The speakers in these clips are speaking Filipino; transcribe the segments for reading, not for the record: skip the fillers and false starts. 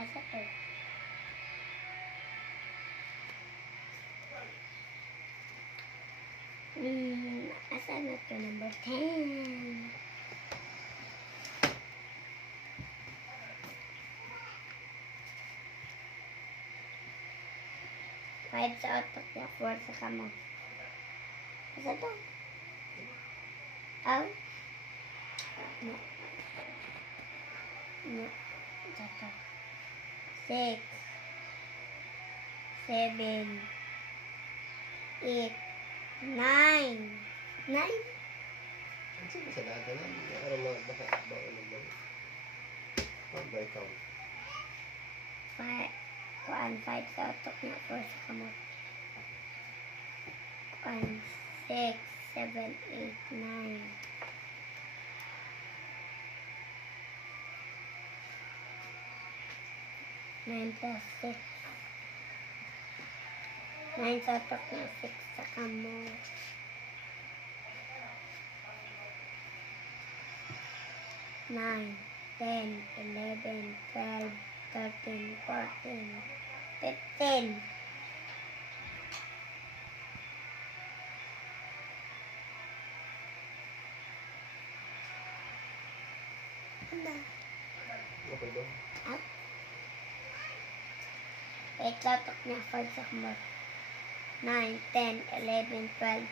Asa to? Asa na to? Number 10. Five sa otok niya, 4 sa kamot. Asa to? Aw? No. No. Asa to? 6, 7, 8, 9. 9? Ang sige sa data na. Araw mga baka baon ng balik. Pag ba ikaw? 5 sa otok niya, 4 sa kamot. 6, 7, 8, 9. 9 plus 6. 9 sa otok niya, 6 sa kamot. 9, 10, 11, 12, 13, 14, 15. Ano? Okay ba? Up. 8 latok niya, 5 sa kamot. 9, 10, 11, 12,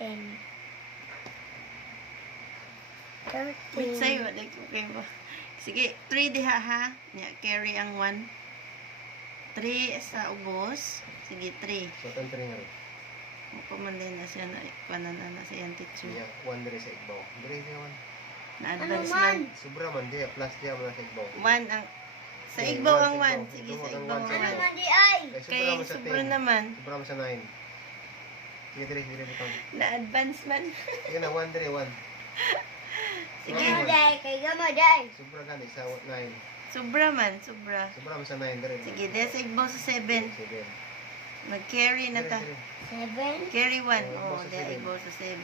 13. 13. Wait sa'yo, like, okay ba? Sige, 3 diha ha. Nya, carry ang 1. 3 sa ubos. Sige, 3. So, tantri nga rin. Mapamanday na siya na panana na sa yan teacher. Siya, 1 diri sa igbaw. Diri siya 1. Na-advance Ano man? man. Sobra man diya, plus diya mo na sa igbaw. 1 ang... Sa Okay, igbaw one ang sa 1. igbaw. Sige, Igbaw sa ang igbaw one ang sa Ano igbaw. 1. man di ay? Kay mo sa sobra 10. naman. Sobra mo sa 9. Sige, diri bitaw. Na-advance man. Sige na, 1 diri, 1. Sige. Ano day? Kay gamo day. Sobra gani sa 9. Sobra man, sobra. Sobra mo sa 9 diri. Sige, dahil sa igbaw sa 7. 7. Mag-carry na ta. 7, Carry 1. Oh, Oo, igbaw sa dahil 7. igbaw sa 7.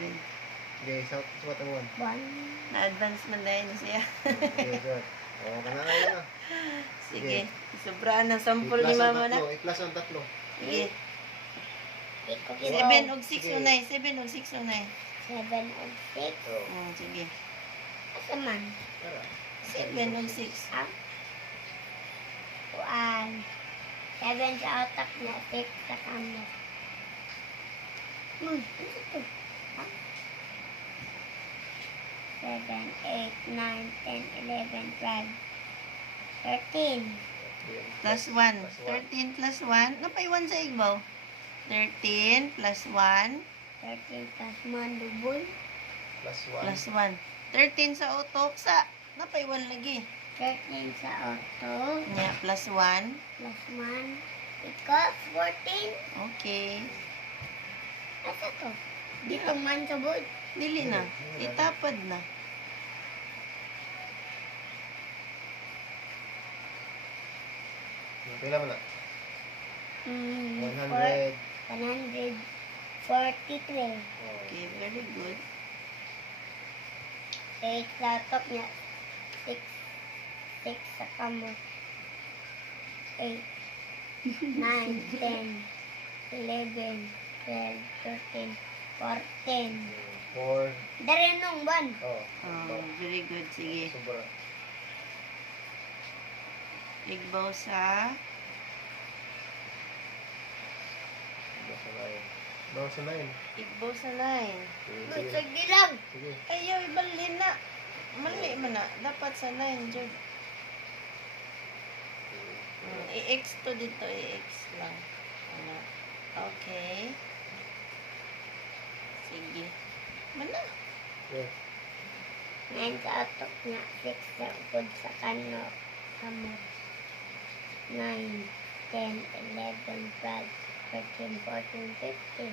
Sige, suwat ang 1. 1. Na-advance man dahil na siya. Sige, suwat. Oo, kanana na. Sige. Sobraan ng sample ni mama na. I-plus ang 3. Sige. Iko 7 og 6 Sige. unay. 7 og 6 unay. 7 and 6. Oo. Sige. Asa man? Tara. 7 og 6. Ah? 1. 7 sa otak niya, 6 sa kamot. Ano to? 7, 8, 9, 10, 11, 12, 13. Plus 1. 13 plus 1. Napay 1 sa igbaw. 13 plus 1 13 plus 1, double. Plus 1. plus 1. 13 sa utok sa. Napay 1 lagi. 13 sa otok, Nya, plus 1. plus 1, equals 14. Okay. Asa to? Dito man sa bud. Dili na. Itapad na. Pila mo na? 100. 100. 143. Oh. Okay, very good. 8 latok niya. 6. 6 sa kamot. 8. 9, 10, 11, 12, 13, 14. 4. Dari nung ban. Oh. Oh, very good. Sige. Sobra. Igbaw sa Bawa sa 9. igbaw sa 9. Sige, Uy, sige. sagdi lang. Sige. Ayaw, ibalin na. Mali man na. Dapat sa 9, Jud. I-X to dito. I-X lang. Ano? Okay. Sige. Mana? Yeah. 9 sa atok niya. 6 sa upod sa kano. Kamot. 9, 10, 11, 12, 13, 14, 15.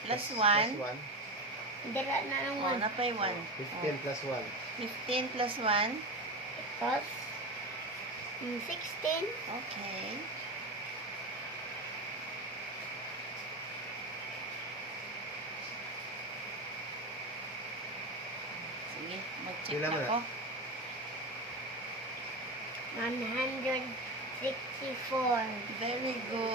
Plus Plus 1. 1. Dira na ng Oh, 1. napay 1. 15 plus 1. 15 plus 1. Equals 16. Okay. Sige, mag-check Ilan mo na na? ko. 100, 64. Very good.